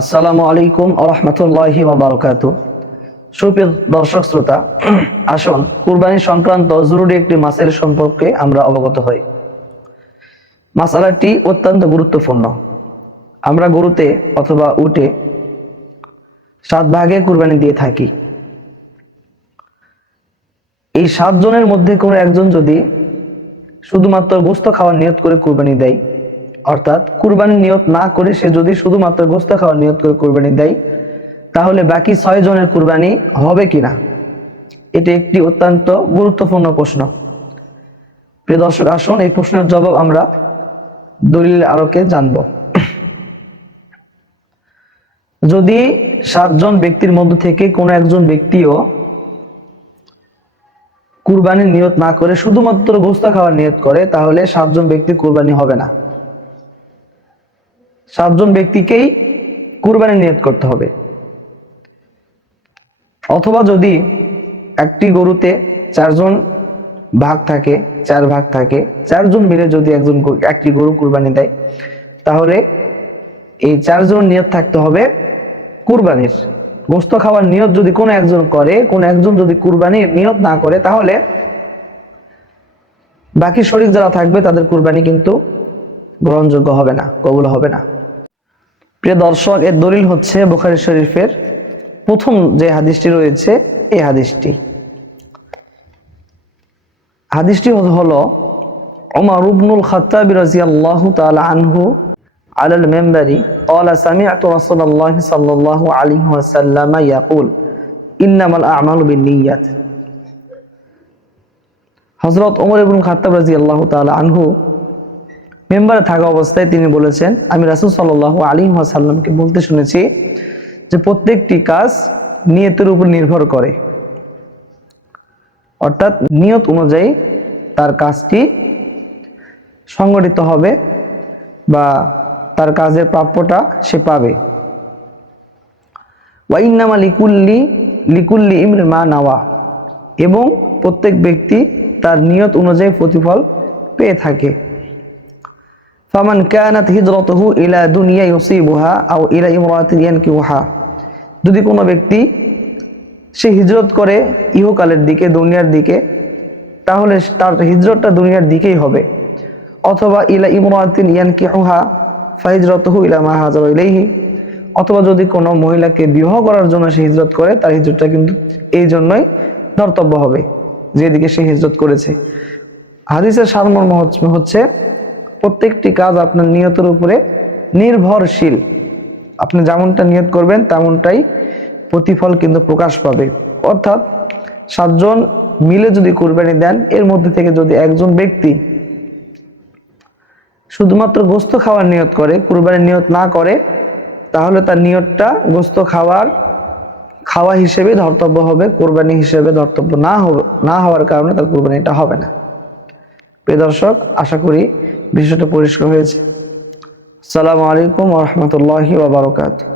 আসসালামু আলাইকুম ওয়া রাহমাতুল্লাহি ওয়া বারাকাতুহু। সুপ্রিয় দর্শক শ্রোতা, আসুন কুরবানি সংক্রান্ত জরুরি একটি মাসের সম্পর্কে আমরা অবগত হই। মাসালাটি অত্যন্ত গুরুত্বপূর্ণ। আমরা গরুতে অথবা উটে 7 ভাগে কুরবানি দিয়ে থাকি। এই 7 জনের মধ্যে কোনো একজন যদি শুধুমাত্র গোশত খাওয়ার নিয়ত করে কুরবানি দেয়, অর্থাৎ কুরবানির নিয়ত না করে সে যদি শুধুমাত্র গোশত খাওয়ার নিয়ত করে কুরবানি দেয়, তাহলে বাকি 6 জনের কুরবানি হবে কিনা, এটি একটি অত্যন্ত গুরুত্বপূর্ণ প্রশ্ন। প্রিয় দর্শক, আসুন এই প্রশ্নের জবাব আমরা দলিল আলোকে জানব। যদি 7 জন ব্যক্তির মধ্যে থেকে কোনো একজন ব্যক্তিও কুরবানির নিয়ত না করে শুধুমাত্র গোশত খাওয়ার নিয়ত করে, তাহলে 7 জন ব্যক্তির কুরবানি হবে না। 7 জন ব্যক্তিকেই কুরবানির নিয়ত করতে হবে। অথবা যদি একটি গরুতে 4 জন ভাগ থাকে, 4 ভাগ থাকে, 4 জন মিলে যদি একটি গরু কুরবানি দেয়, তাহলে এই 4 জন নিয়ত থাকতে হবে কুরবানির। গোশত খাওয়ার নিয়ত যদি কোনো একজন করে, কোনো একজন যদি কুরবানির নিয়ত না করে, তাহলে বাকি শরীক যারা থাকবে তাদের কুরবানি কিন্তু গ্রহণযোগ্য হবে না, কবুল হবে না। প্রিয় দর্শক, এর দলিল হচ্ছে বুখারী শরীফের প্রথম যে হাদিসটি রয়েছে, এই হাদিসটি হলো ওমর ইবনুল খাত্তাব রাদিয়াল্লাহু তাআলা আনহু আলাল মিম্বারি ক্বালা সামি'তু রাসূলুল্লাহ সাল্লাল্লাহু আলাইহি ওয়াসাল্লাম ইয়াকুল ইন্নামাল আ'মালু বিন্নিয়াত। হযরত ওমর ইবনুল খাত্তাব রাদিয়াল্লাহু তাআলা আনহু মিম্বারে থাকা অবস্থায় তিনি বলেছেন, আমি রাসূল সাল্লাল্লাহু আলাইহি ওয়াসাল্লামকে বলতে শুনেছি যে প্রত্যেকটি কাজ নিয়তের উপর নির্ভর করে, অর্থাৎ নিয়ত অনুযায়ী তার কাজটি সংগঠিত হবে বা তার কাজের প্রাপ্যটা সে পাবে। ওয়া ইন্নামা লিকুল্লি ইমরিন মা নাওয়া, এবং প্রত্যেক ব্যক্তি তার নিয়ত অনুযায়ী প্রতিফল পেয়ে থাকে। ফামান কানাত হিজরাতুহু ইলা দুনিয়া ইউসিবুহা আও ইলা ইমরাতিন ইয়ানকিহুহা, যদি কোনো ব্যক্তি সে হিজরত করে ইহকালের দিকে, দুনিয়ার দিকে, তাহলে তার হিজরতটা দুনিয়ার দিকেই হবে। অথবা ইলা ইমরাতিন ইয়ানকিহুহা ফাহিজরাতুহু ইলা মা হাজারা ইলাইহি, অথবা যদি কোনো মহিলাকে বিবাহ করার জন্য সে হিজরত করে, তার হিজরতটা কিন্তু এই জন্যই ধর্তব্য হবে যেদিকে সে হিজরত করেছে। হাদিসের সারমর্ম হচ্ছে প্রত্যেকটি কাজ আপনার নিয়তের উপরে নির্ভরশীল। আপনি যেমনটা নিয়ত করবেন তেমনটাই প্রতিফল কিন্তু প্রকাশ পাবে। অর্থাৎ 7 জন মিলে যদি কুরবানি দেন, এর মধ্যে থেকে যদি একজন ব্যক্তি শুধুমাত্র গোশত খাওয়ার নিয়ত করে, কুরবানির নিয়ত না করে, তাহলে তার নিয়তটা গোশত খাওয়া হিসেবে ধর্তব্য হবে, কুরবানি হিসেবে ধর্তব্য না হওয়ার কারণে তার কুরবানিটা হবে না। প্রিয় দর্শক, আশা করি বিষয়টা পরিষ্কার হয়েছে। আসসালামু আলাইকুম ওয়া রাহমাতুল্লাহি ওয়া বারাকাতুহু।